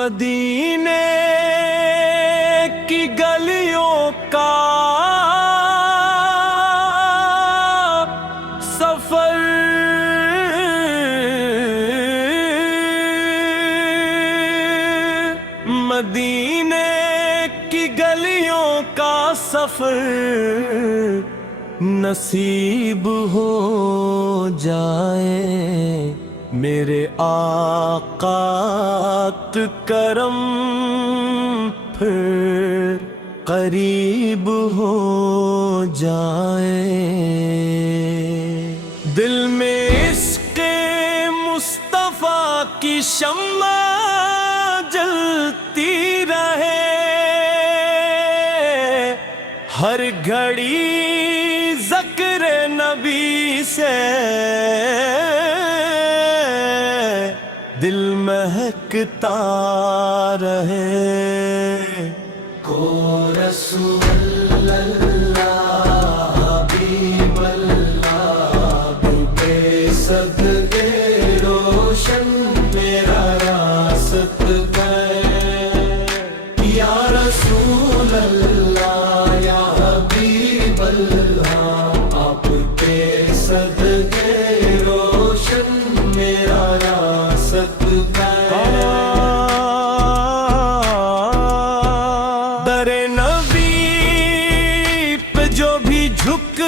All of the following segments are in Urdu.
مدینے کی گلیوں کا سفر مدینے کی گلیوں کا سفر نصیب ہو جائے میرے آقا کرم پھر قریب ہو جائے دل میں عشق مصطفیٰ کی شمع جلتی رہے ہر گھڑی ذکر نبی سے دل مہکتا رہے کو رسول اللہ حبیب اللہ بے صدقے روشن میرا راست گئے یا رسول اللہ یا حبیب اللہ آپ کے صدقے روشن میرا راست گئے در نبی پہ جو بھی جھک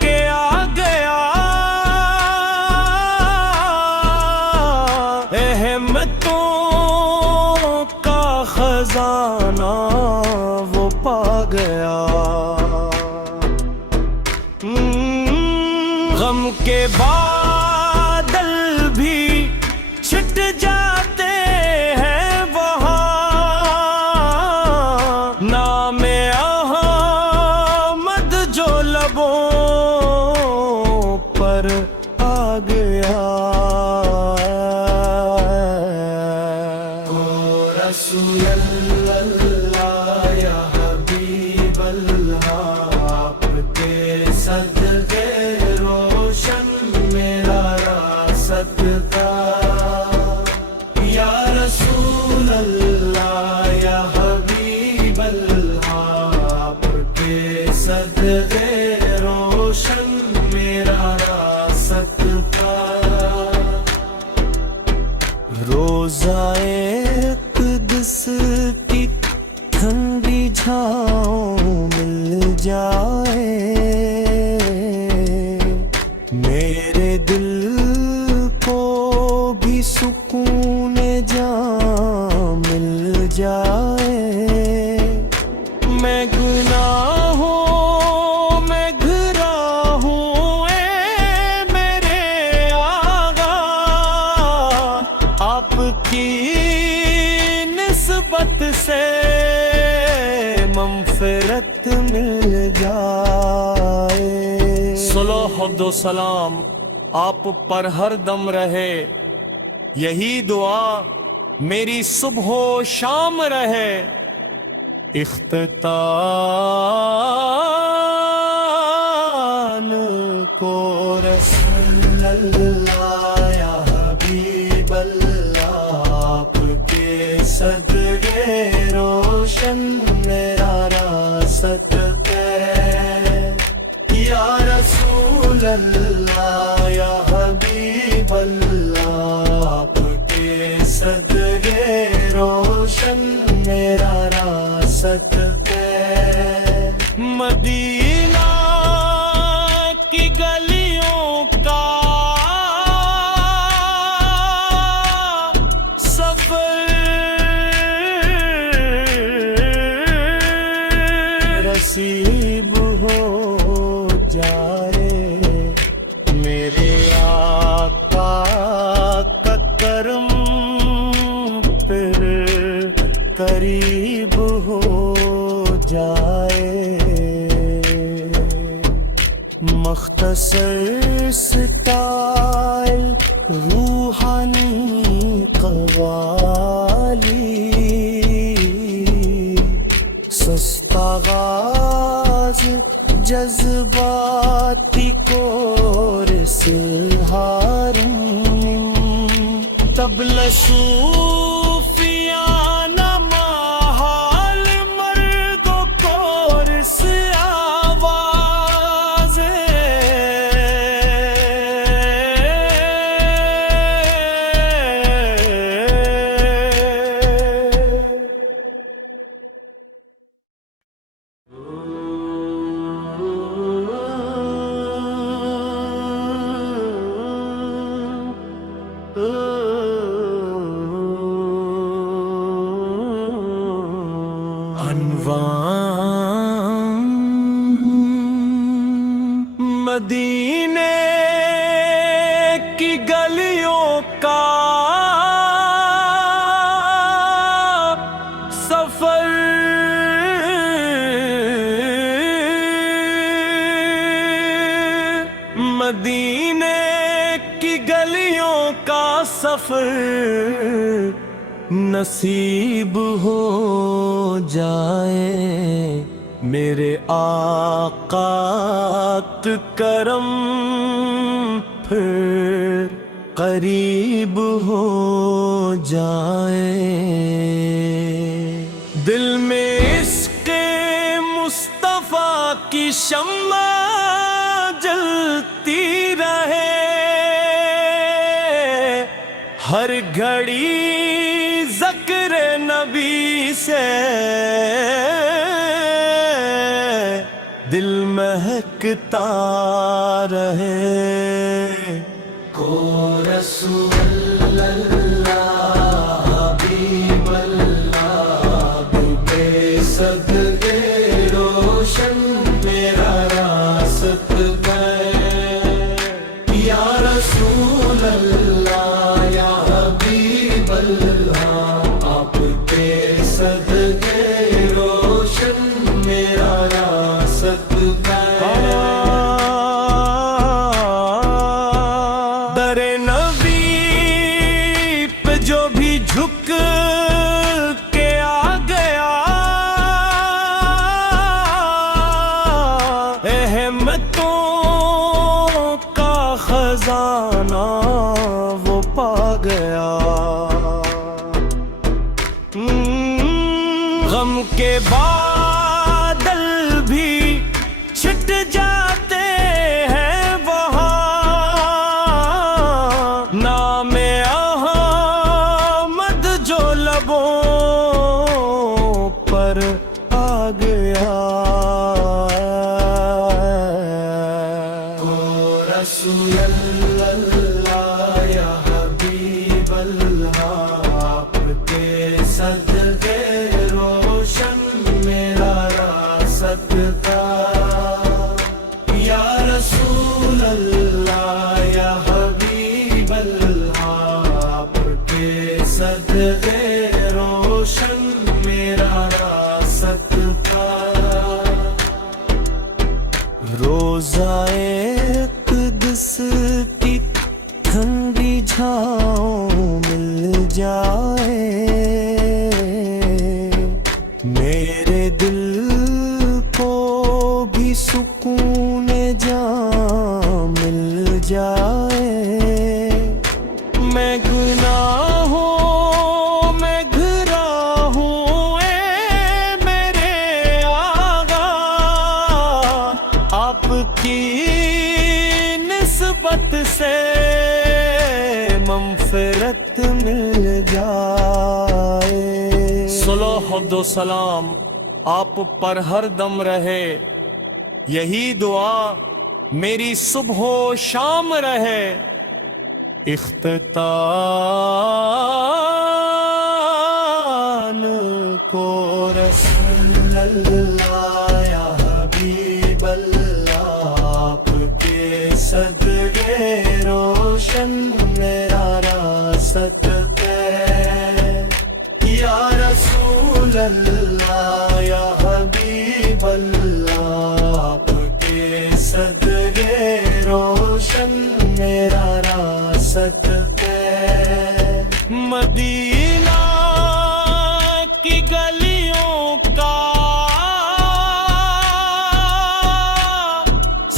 کے آ گیا احمدوں کا خزانہ وہ پا گیا غم کے بادل بھی چھٹ جاتے ہیں وہاں نام احمد جو لبوں پر آ گیا او رسول اللہ یا حبیب اللہ آپ کے صدقے روشن میرا راست تھا یا رسول اللہ یا حبیب اللہ آپ کے صدقے روشن میرا راست تھا روضائے قدس کی ٹھنڈی چھاؤں مل جائے میرے دل کو بھی سکون جاں مل جائے میں گناہوں میں گھرا ہوں اے میرے آقا آپ کی نسبت سے مغفرت مل جائے صلو حمد و سلام آپ پر ہر دم رہے یہی دعا میری صبح و شام رہے اختتام کو رسول اللہ یا حبیب اللہ آپ کے صدقے روشن میرا راست ہے یا رسول اللہ یا حبیب اللہ آپ کے صدقے روشن میرا راست ہے مدینہ کی گلیوں کا سفر نصیب ہو جائے میرے آقا کا کرم پھر قریب ہو جائے مختصر سٹائل روحانی قوالی سستا غاز جذباتی کورس ہارم طبل صوف مدینے کی گلیوں کا سفر مدینے کی گلیوں کا سفر نصیب ہو جائے میرے آقا کرم پھر قریب ہو جائے دل میں عشق مصطفیٰ کی شمع جلتی رہے ہر گھڑی ذکر نبی سے دل مہکتا رہے کو رسول اللہ حبیب اللہ بے صدقے روشن میرا راست ہے یا رسول اللہ یا حبیب اللہ آپ کے صدقے روشن میرا راست در نبی پہ جو بھی جھک کے آ گیا احمدوں کا خزانہ وہ پا گیا غم کے بادل بھی چھٹ جاتے ہیں وہاں نام احمد جو لبوں پر آ گیا او رسول اللہ یا حبیب اللہ آپ کے صدقے روشن میرا راست یا رسول اللہ یا حبیب اللہ آپ کے صدقے روشن میرا راست روضہ قدس کی ٹھنڈی چھاؤں مل جائے میرے دل کو بھی سکون جاں مل جائے میں گناہوں میں گھرا ہوں اے میرے آقا آپ کی نسبت سے مغفرت مل جائے صلوات و سلام آپ پر ہر دم رہے یہی دعا میری صبح و شام رہے اختتام کو رسول اللہ یا حبیب اللہ آپ کے صدقے روشن میرا راست ہے یا رسول اللہ یا حبیب اللہ آپ کے صدقے روشن میرا راست ہے مدینہ کی گلیوں کا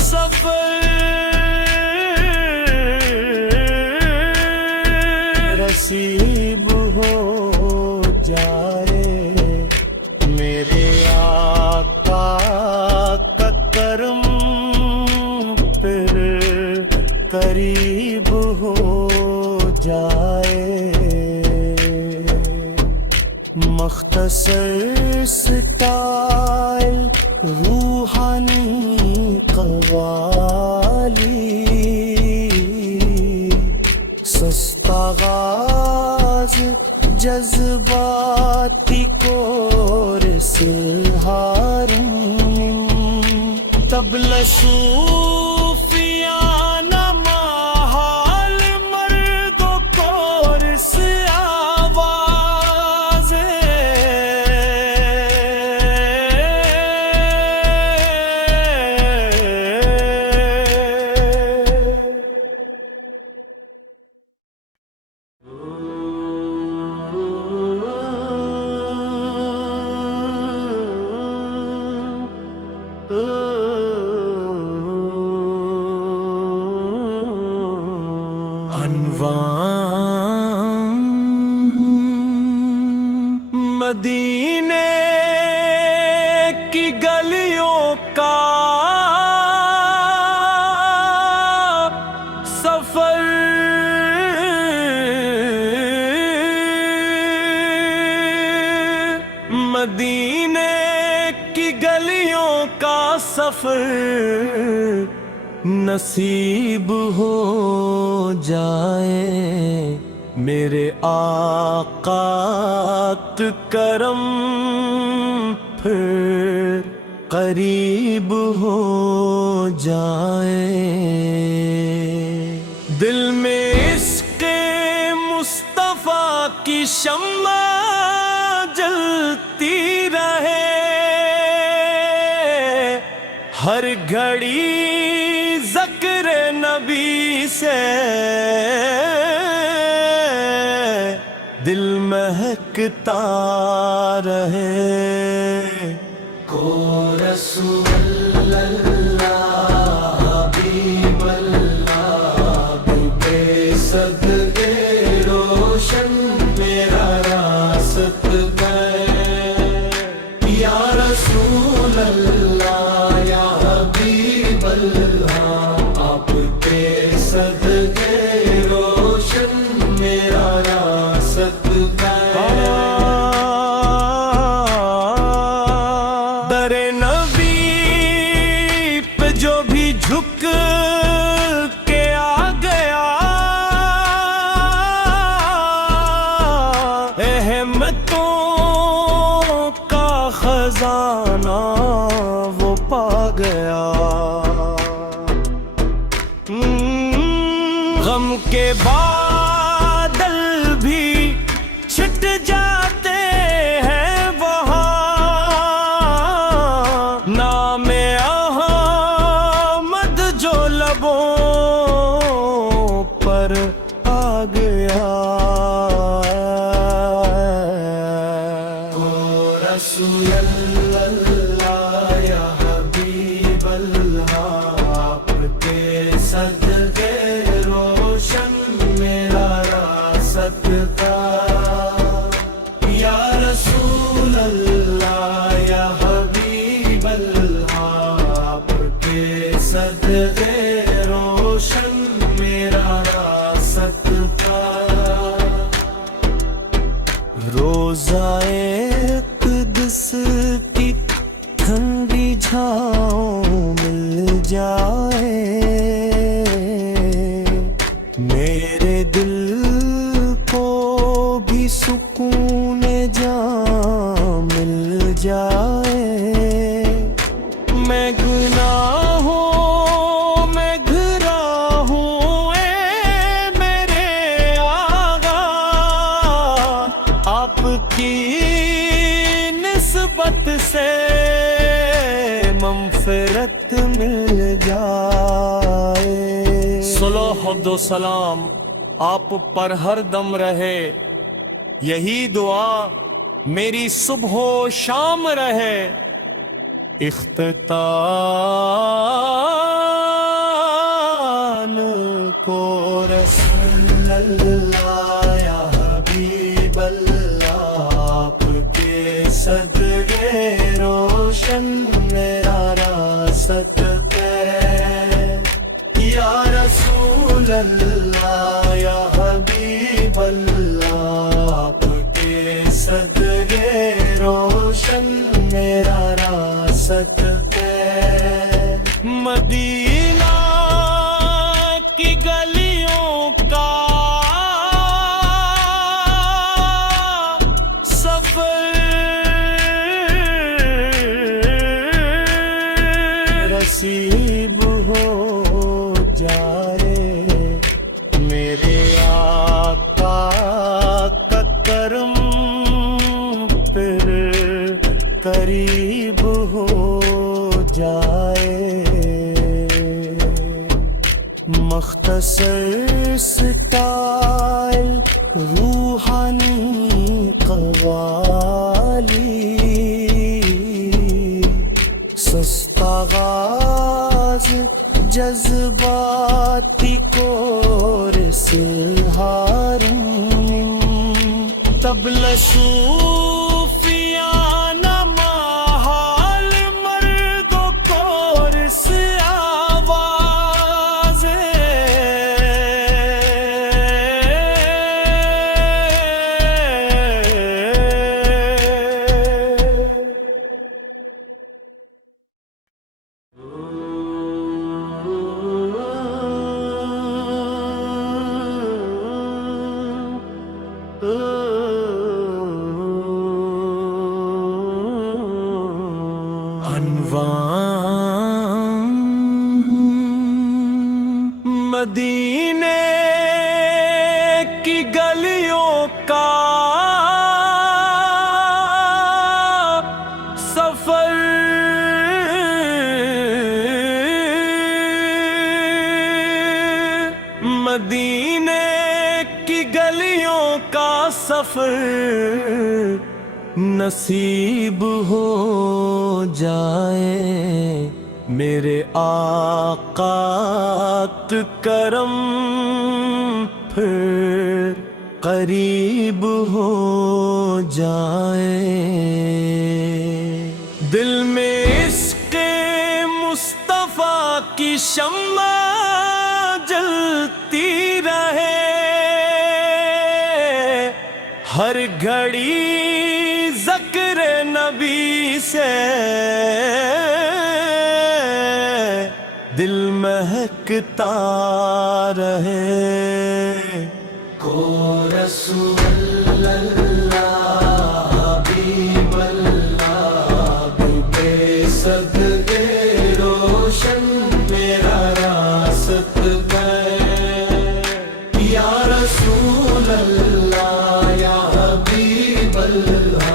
سفر نصیب ہو جائے میرے آقا کا کرم پھر قریب ہو جائے مختصر سٹائل روحانی قوالی سستا غاز جذباتی کورس هارم طبل صوفیانہ محال مرد و کورس آواز مدینے کی گلیوں کا سفر مدینے کی گلیوں کا سفر نصیب ہو جائے میرے آقا کرم پھر قریب ہو جائے دل میں عشق مصطفیٰ کی شمع جلتی رہے ہر گھڑی ذکر نبی سے دل مہکتا رہے کو رسول اللہ حبیب اللہ بے صدقے روشن میرا راست گئے یا رسول اللہ یا حبیب اللہ آپ کے صدقے روشن میرا راست در نبی پہ جو بھی جھک کے آ گیا احمدوں کا خزانہ وہ پا گیا غم کے بادل بھی چھٹ جاتے ہیں وہاں نام احمد جو لبوں پر آ گیا رسول اللہ یا حبیب اللہ آپ کے صدقے روشن میرا راست کا یا رسول اللہ یا حبیب اللہ آپ کے صدقے روشن میرا راست کا روزائے قدس کی ٹھنڈی چھاؤں مل جائے میرے دل کو بھی سکون جاں مل جائے میں گناہوں میں گھرا ہوں اے میرے آقا آپ کی نسبت سے مغفرت مل جائے صلوات و سلام آپ پر ہر دم رہے یہی دعا میری صبح و شام رہے اختتام کو رسول اللہ یا حبیب اللہ آپ کے صدقے روشن میرا راست ہے یا رسول اللہ یا حبیب اللہ آپ کے صدقے روشن میرا راست ہے مدینہ کی گلیوں کا سٹائل روحانی قوالی سستا غاز جذباتی کورس ہارن طبل صوفیانہ محال مرد و کورس آواز مدینے کی گلیوں کا سفر مدینے کی گلیوں کا سفر نصیب ہو جائے میرے آقا کرم پھر قریب ہو جائے دل میں عشق مصطفیٰ کی شمع جلتی رہے ہر گھڑی ذکر نبی سے دل مہکتا رہے کو رسول اللہ حبیب اللہ بے صدقے روشن میرا راست گئے یا رسول اللہ یا حبیب اللہ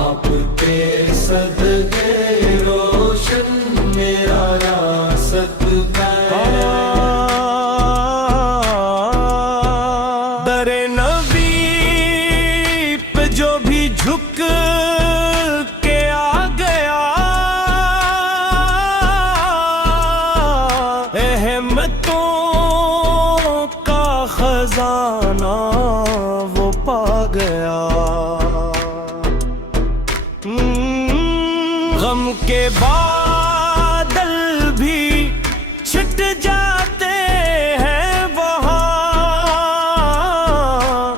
آپ کے صدقے روشن میرا راست در نبی پہ جو بھی جھک کے آ گیا احمدوں کا خزانہ وہ پا گیا غم کے بادل بھی چھٹ جاتے ہیں وہاں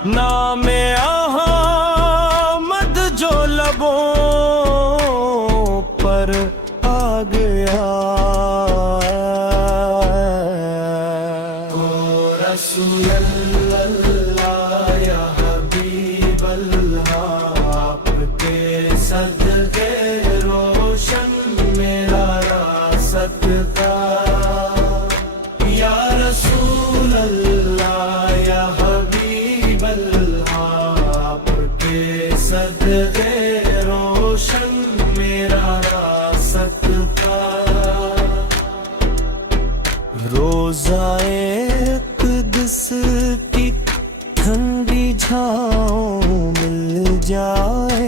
نام احمد جو لبوں پر آ گیا رسول اللہ یا حبیب اللہ آپ کے صدقے روشن میرا راست تھا یا رسول اللہ یا حبیب اللہ آپ کے صدقے روشن میرا راست تھا روزائے قدس کی ٹھنڈی چھاؤں مل جائے